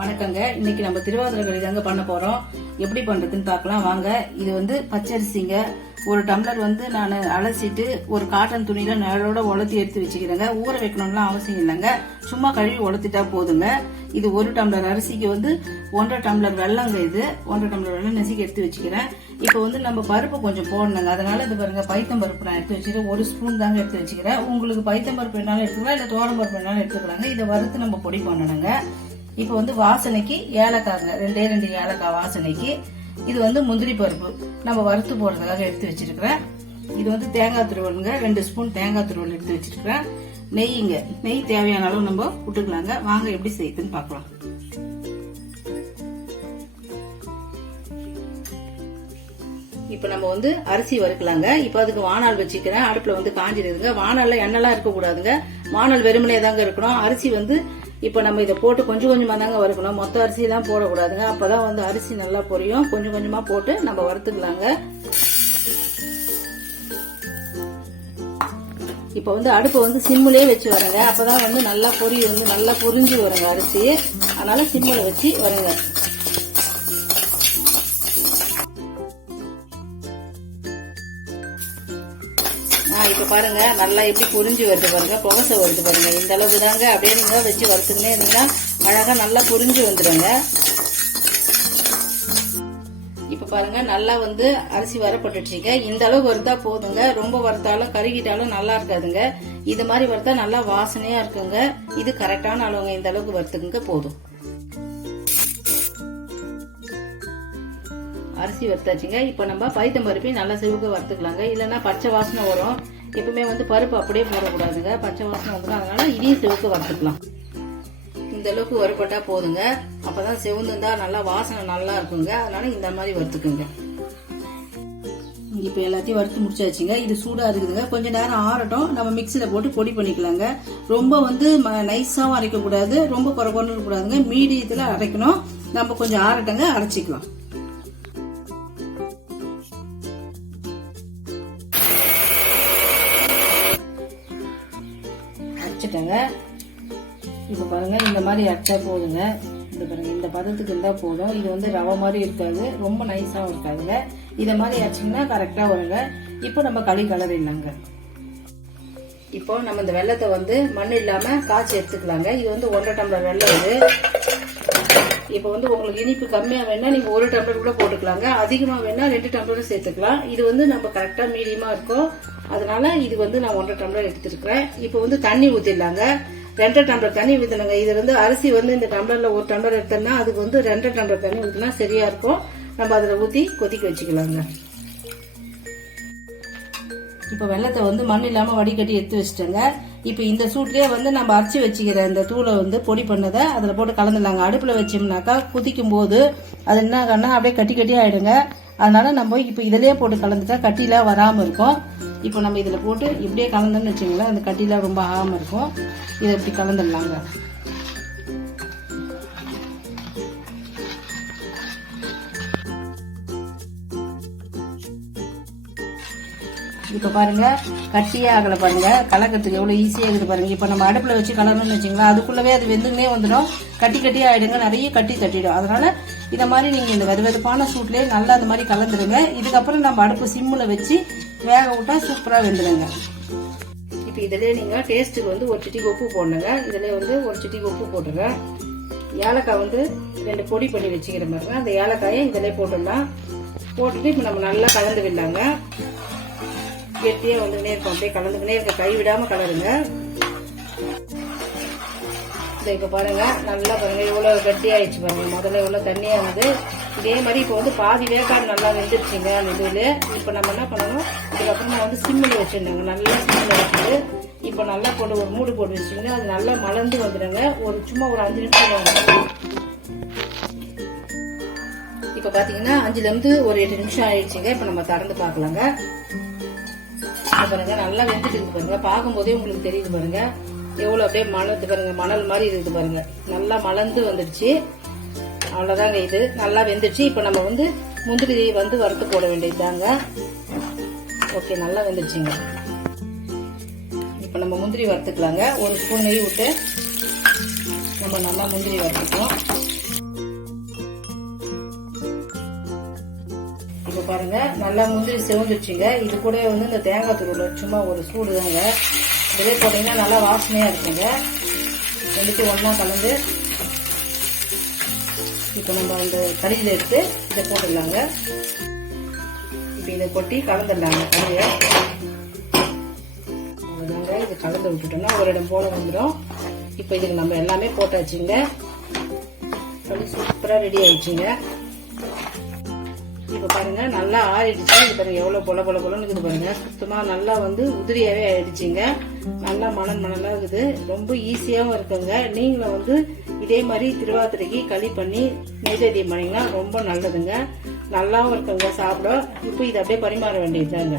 வணக்கங்க. இன்னைக்கு நம்ம திருவாதிரை களி தாங்க பண்ண போறோம். எப்படி பண்றதுன்னு பார்க்கலாம் வாங்க. இது வந்து பச்சரிசிங்க. ஒரு டம்ளர் வந்து நான் அலசிட்டு ஒரு காட்டன் துணியில நேரோட உலர்த்தி எடுத்து வச்சுக்கிறேங்க. ஊற வைக்கணும்லாம் அவசியம் இல்லைங்க, சும்மா கழுவி உலர்த்திட்டா போதுங்க. இது ஒரு டம்ளர் அரிசிக்கு வந்து 1.5 டம்ளர் வெள்ளங்க. இது 1.5 டம்ளர் வெள்ளம் நெசிக்கு எடுத்து வச்சுக்கிறேன். இப்போ வந்து நம்ம பருப்பு கொஞ்சம் போடணுங்க, அதனால இது பாருங்க பைத்தம் பருப்பு நான் எடுத்து வச்சுக்கிறேன். 1 ஸ்பூன் தாங்க எடுத்து வச்சுக்கிறேன். உங்களுக்கு பைத்தம் பருப்பு வேணாலும் எடுத்துக்கலாம், இல்லை தோரம் பருப்பு வேணாலும் எடுத்துக்கலாங்க. இதை வறுத்து நம்ம பொடி பண்ணணுங்க. இப்போ வந்து வாசனைக்கு ஏலக்காய்ங்க, 2 ஏலக்காய் வாசனைக்கு. இது வந்து முந்திரி பருப்பு நம்ம வறுத்து போடுறதுக்காக எடுத்து வச்சிருக்கிறேன். இது வந்து தேங்காய் துருவலுங்க, 2 ஸ்பூன் தேங்காய் துருவல் எடுத்து வச்சிருக்கிறேன். நெய்யுங்க, நெய் தேவையான அளவு நம்ம விட்டுக்கலாங்க. வாங்க எப்படி செய்யுதுன்னு பார்க்கலாம். இப்ப நம்ம வந்து அரிசி வறுக்கலாங்க. இப்ப அதுக்கு வாணால் வச்சுக்கிறேன். அடுப்புல வந்து காஞ்சிடுதுங்க. வாணால்ல எண்ணெய்லாம் இருக்க கூடாதுங்க, வாணால் வெறுமனே தாங்க இருக்கணும். அரிசி வந்து இப்ப நம்ம இதை போட்டு கொஞ்சம் கொஞ்சமா தாங்க வறுக்கணும், மொத்த அரிசி எல்லாம் போடக்கூடாதுங்க. அப்பதான் வந்து அரிசி நல்லா பொரியும். கொஞ்சம் கொஞ்சமா போட்டு நம்ம வறுத்துக்கலாங்க. இப்ப வந்து அடுப்பை வந்து சிம்முலயே வச்சு வரங்க, அப்பதான் வந்து நல்லா நல்லா பொரிஞ்சு வருங்க அரிசி. அதனால சிம்முல வச்சு வருங்க. இப்ப பாருங்க நல்லா எப்படி பொரிஞ்சு வருது பாருங்க, புகசை வருது பாருங்க. இந்த அளவுக்கு தாங்க. அப்படியே நீங்க வச்சு வறுத்துக்கினே இருந்தீங்கன்னா அழகா நல்லா பொரிஞ்சு வந்துடுங்க. இப்ப பாருங்க நல்லா வந்து அரிசி வரப்பட்டுச்சுங்க. இந்த அளவு வறுத்தா போதுங்க. ரொம்ப வறுத்தாலும் கருகிட்டாலும் நல்லா இருக்காதுங்க. இது மாதிரி வறுத்தா நல்லா வாசனையா இருக்குங்க. இது கரெக்டான அளவுங்க. இந்த அளவுக்கு வறுத்துக்குங்க போதும். அரிசி வறுத்தாச்சுங்க. இப்ப நம்ம பைத்தம் பருப்பையும் நல்லா சிவக்க வறுத்துக்கலாங்க, இல்லைன்னா பச்சை வாசனை வரும். எப்பவுமே வந்து பருப்பு அப்படியே போடக்கூடாதுங்க, பச்சை வாசனை வந்துடும். அதனால இதையும் சிவக்க வறுத்துக்கலாம். இந்த அளவுக்கு வறுபட்டா போதுங்க. அப்பதான் செவந்துந்தா நல்லா வாசனை நல்லா இருக்குங்க. அதனால இந்த மாதிரி வறுத்துக்குங்க. இப்ப எல்லாத்தையும் வறுத்து முடிச்சாச்சுங்க. இது சூடா இருக்குதுங்க. கொஞ்ச நேரம் ஆறட்டும், நம்ம மிக்சியில போட்டு பொடி பண்ணிக்கலாங்க. ரொம்ப வந்து நைஸாவும் அரைக்க கூடாது, ரொம்ப குறைக்கொண்டு இருக்க கூடாதுங்க. மீடியத்துல அரைக்கணும். நம்ம கொஞ்சம் ஆறட்டங்க, அரைச்சிக்கலாம். அரைச்சிட்டங்க. இப்ப பாருங்க இந்த மாதிரி அரைச்சா போதுங்க. இந்த பாருங்க இந்த பதத்துக்கு இருந்தா போதும். இது வந்து ரவை மாதிரி இருக்காது, ரொம்ப நைஸாவும் இருக்காதுங்க. இத மாதிரி அரைச்சிங்கன்னா கரெக்டா வருங்க. இப்போ நம்ம களி கலரிடலாங்க. இப்போ நம்ம இந்த வெள்ளத்தை வந்து மண் இல்லாம காய்ச்சி எடுத்துக்கலாங்க. இது வந்து 1.5 டம்ளர் வெள்ளம். இது இப்போ வந்து உங்களுக்கு இனிப்பு கம்மியா வேணா நீங்க 1 டம்ளர் கூட போட்டுக்கலாங்க, அதிகமா வேணா 2 டம்ளர் சேர்த்துக்கலாம். இது வந்து நம்ம கரெக்டா மீடியமா இருக்கும். அதனால இது வந்து நான் 1.5 டம்ளர் எடுத்துருக்கேன். இப்போ வந்து தண்ணி ஊத்திடலாங்க. 2 டம்ளர் தண்ணி ஊத்தணுங்க. இது வந்து அரிசி வந்து இந்த டம்ளர்ல 1 டம்ளர் எடுத்தோம்னா அதுக்கு வந்து 2 டம்ளர் தண்ணி ஊத்தினா சரியா இருக்கும். நம்ம அதுல ஊத்தி கொதிக்க வச்சுக்கலாங்க. இப்ப வெள்ளத்தை வந்து மண் இல்லாம வடிகட்டி எடுத்து வச்சுட்டேங்க. இப்ப இந்த சூட்லயே வந்து நம்ம அரைச்சி வச்சுக்கிற இந்த தூளை வந்து பொடி பண்ணதை அதுல போட்டு கலந்துடலாங்க. அடுப்புல வச்சோம்னாக்கா குதிக்கும் போது அது என்ன ஆகும்னா அப்படியே கட்டி கட்டி ஆயிடுங்க. அதனால நம்ம இப்ப இதுலயே போட்டு கலந்துட்டா கட்டிலாம் வராம இருக்கும். இப்போ நம்ம இதுல போட்டு இப்படியே கலந்தோம்னு வச்சுங்களேன், அந்த கட்டிலாம் ரொம்ப ஆகாம இருக்கும். இதை இப்படி கலந்துடலாங்க. இப்ப பாருங்க கட்டியே ஆகல பாருங்க, கலக்கிறதுக்கு எவ்வளவு ஈஸியா இருக்குது பாருங்க. இப்ப நம்ம அடுப்புல வச்சு கலரணும்னு வச்சுங்களேன், அதுக்குள்ளவே அது வெந்துனே வந்துடும், கட்டி கட்டி ஆயிடுங்க, நிறைய கட்டி தட்டிடும். அதனால இத மாதிரி நீங்க இந்த வெதுவெதுப்பான சூட்லயே நல்லா அந்த மாதிரி கலந்துருங்க. இதுக்கப்புறம் நம்ம அடுப்பு சிம்முல வச்சு வேக விட்டா சூப்பரா வெந்துடுங்க. இப்ப இதுலயே நீங்க டேஸ்ட்டுக்கு வந்து 1 சிட்டிகை உப்பு போடணுங்க. இதுல வந்து 1 சிட்டிகை உப்பு போட்டுங்க. ஏலக்காய் வந்து 2 பொடி பண்ணி வச்சுக்கிற பாருங்க, அந்த ஏலக்காயை இதுல போட்டுடலாம். போட்டுட்டு இப்ப நம்ம நல்லா கலந்து விடலாங்க. கெட்டியா வந்துக்கினே இருக்கும், அப்படியே கலந்துக்கினே இருக்க, கை விடாம கலருங்க. இப்ப பாருங்க நல்லா பாருங்க எவ்வளவு கட்டி ஆயிடுச்சு பாருங்க. முதல்ல எவ்வளவு தண்ணியா வந்து இதே மாதிரி இப்ப வந்து பாதி வேக்காடு நல்லா வெந்துருச்சுங்க அந்த இதுல. இப்ப நம்ம என்ன பண்ணணும், இதுக்கப்புறமா வந்து சிம்மில் வச்சிருந்தாங்க, நல்லா சிம்மில் வச்சுட்டு இப்ப நல்லா போட்டு ஒரு மூடு போட்டு வச்சுங்க. அது நல்லா மலர்ந்து வந்துடுங்க. சும்மா ஒரு 5 நிமிஷம். இப்ப பாத்தீங்கன்னா 5ல இருந்து ஒரு 8 நிமிஷம் ஆயிடுச்சுங்க. இப்ப நம்ம திறந்து பாக்கலாங்க. பாருங்க நல்லா வெந்துட்டு இருக்கு பாருங்க, பார்க்கும் போதே உங்களுக்கு தெரியுது பாருங்க எவ்வளவு அப்படியே மலர்ந்து பாருங்க, மணல் மாதிரி இருக்குது பாருங்க, நல்லா மலர்ந்து வந்துடுச்சு. அவ்வளவுதாங்க, இது நல்லா வெந்துடுச்சு. இப்ப நம்ம வந்து முந்திரி வந்து வறுத்து போட வேண்டியதுதாங்க. ஓகே, நல்லா வெந்துடுச்சுங்க. இப்ப நம்ம முந்திரி வறுத்துக்கலாங்க. 1 ஸ்பூன் நெய் விட்டு நம்ம நல்லா முந்திரி வறுத்துக்கலாம். பாருங்க நல்லா முந்திரி செவந்துச்சுங்க. இது கூட வந்து இந்த தேங்காய் துருவல் சும்மா ஒரு சூடு தாங்க. இதே போட்டீங்கன்னா நல்லா வாசனையா இருக்குங்க. ரெண்டுத்தையும் ஒன்னா கலந்து இப்போ நம்ம அந்த கறியில எடுத்து இதை போட்டுடலாங்க. இப்போ இதை கொட்டி கலந்துடலாங்க கறியை. அவ்வளோதாங்க. இது கலந்து விட்டுட்டோம்னா ஒரு இடம் போல வந்துடும். இப்போ இதுக்கு நம்ம எல்லாமே போட்டாச்சுங்க. சூப்பரா ரெடி ஆயிடுச்சுங்க. இப்ப பாருங்க நல்லா ஆறிடுச்சு. இது பாருங்க எவ்வளவு பொல பொல பொலன்னு இருக்குது பாருங்க. சுத்தமா நல்லா வந்து உதிரியாவே ஆயிடுச்சுங்க. நல்லா மணலா இருக்குது. ரொம்ப ஈஸியாவும் இருக்குங்க. நீங்களும் வந்து இதே மாதிரி திருவாதிரைக்கு களி பண்ணி நெய்வேத்தியம் பண்ணீங்கன்னா ரொம்ப நல்லதுங்க. நல்லாவும் இருக்குங்க சாப்பிட. இப்போ இது அப்படியே பரிமாற வேண்டியதுதாங்க.